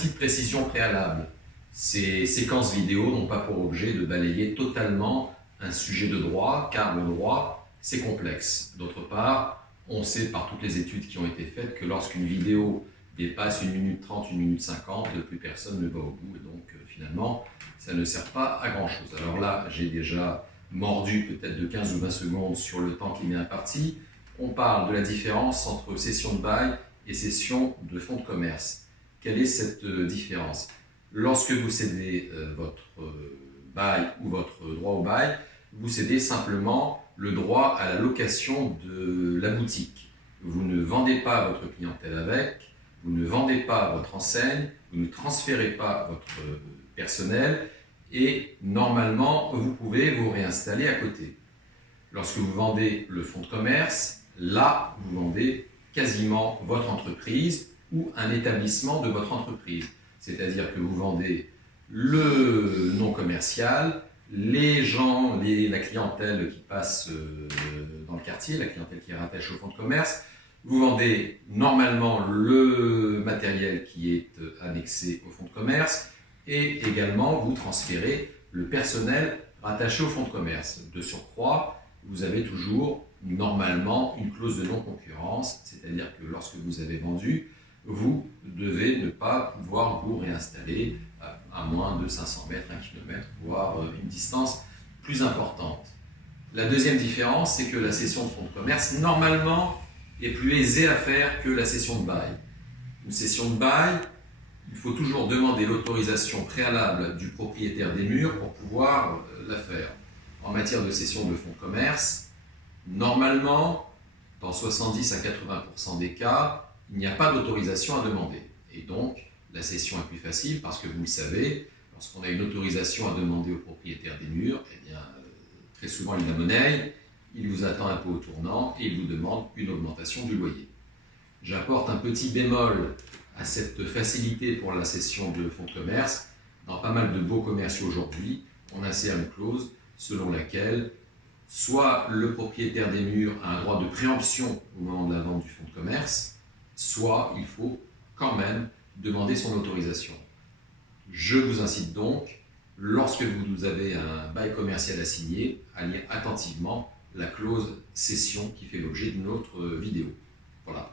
petite précision préalable. Ces séquences vidéo n'ont pas pour objet de balayer totalement un sujet de droit, car le droit, c'est complexe. D'autre part, on sait par toutes les études qui ont été faites que lorsqu'une vidéo dépasse 1 minute 30, 1 minute 50, plus personne ne va au bout. Et donc, finalement, ça ne sert pas à grand-chose. Alors là, j'ai déjà mordu peut-être de 15 ou 20 secondes sur le temps qui m'est imparti. On parle de la différence entre session de bail et session de fonds de commerce. Quelle est cette différence? Lorsque vous cédez votre bail ou votre droit au bail, vous cédez simplement le droit à la location de la boutique. Vous ne vendez pas votre clientèle avec, vous ne vendez pas votre enseigne, vous ne transférez pas votre personnel et normalement, vous pouvez vous réinstaller à côté. Lorsque vous vendez le fonds de commerce, là, vous vendez quasiment votre entreprise ou un établissement de votre entreprise. C'est-à-dire que vous vendez le non commercial, les gens, la clientèle qui passe dans le quartier, la clientèle qui est rattachée au fonds de commerce. Vous vendez normalement le matériel qui est annexé au fonds de commerce et également vous transférez le personnel rattaché au fonds de commerce. De surcroît, vous avez toujours normalement une clause de non-concurrence, c'est-à-dire que lorsque vous avez vendu, vous devez ne pas pouvoir vous réinstaller à moins de 500 mètres, 1 km, voire une distance plus importante. La deuxième différence, c'est que la cession de fonds de commerce, normalement, est plus aisée à faire que la cession de bail. Une cession de bail, il faut toujours demander l'autorisation préalable du propriétaire des murs pour pouvoir la faire. En matière de cession de fonds de commerce, normalement, dans 70 à 80% des cas, il n'y a pas d'autorisation à demander. Et donc, la cession est plus facile parce que vous le savez, lorsqu'on a une autorisation à demander au propriétaire des murs, eh bien, très souvent il la monnaie, il vous attend un peu au tournant et il vous demande une augmentation du loyer. J'apporte un petit bémol à cette facilité pour la cession de fonds de commerce. Dans pas mal de beaux commerciaux aujourd'hui, on insère une clause selon laquelle soit le propriétaire des murs a un droit de préemption au moment de la vente du fonds de commerce, soit il faut quand même demander son autorisation. Je vous incite donc, lorsque vous avez un bail commercial à signer, à lire attentivement la clause cession qui fait l'objet d'une autre vidéo. Voilà.